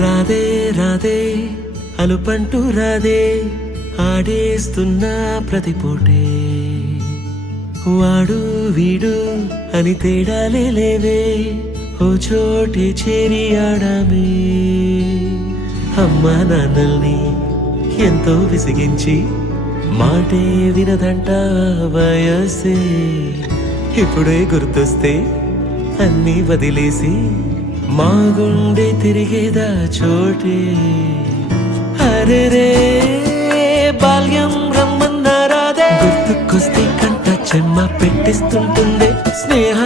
రాధే రాధే అలుపంటూ రాధే ఆడేస్తున్నా ప్రతి పూటే వాడు వీడు అని తేడాలే లేవే ఓ చోటే చేరి ఆడామే అమ్మా నాన్నల్ని ఎంతో విసిగించి మాటే వినదంట వయసే ఇప్పుడే గుర్తొస్తే అన్నీ వదిలేసి మా గుండె తిరిగేదా చోటే అరే రే బాల్యం రమ్మన్నారాదే గుర్తుకొస్తే కంట చెమ్మ పెట్టిస్తుంటుందే స్నేహ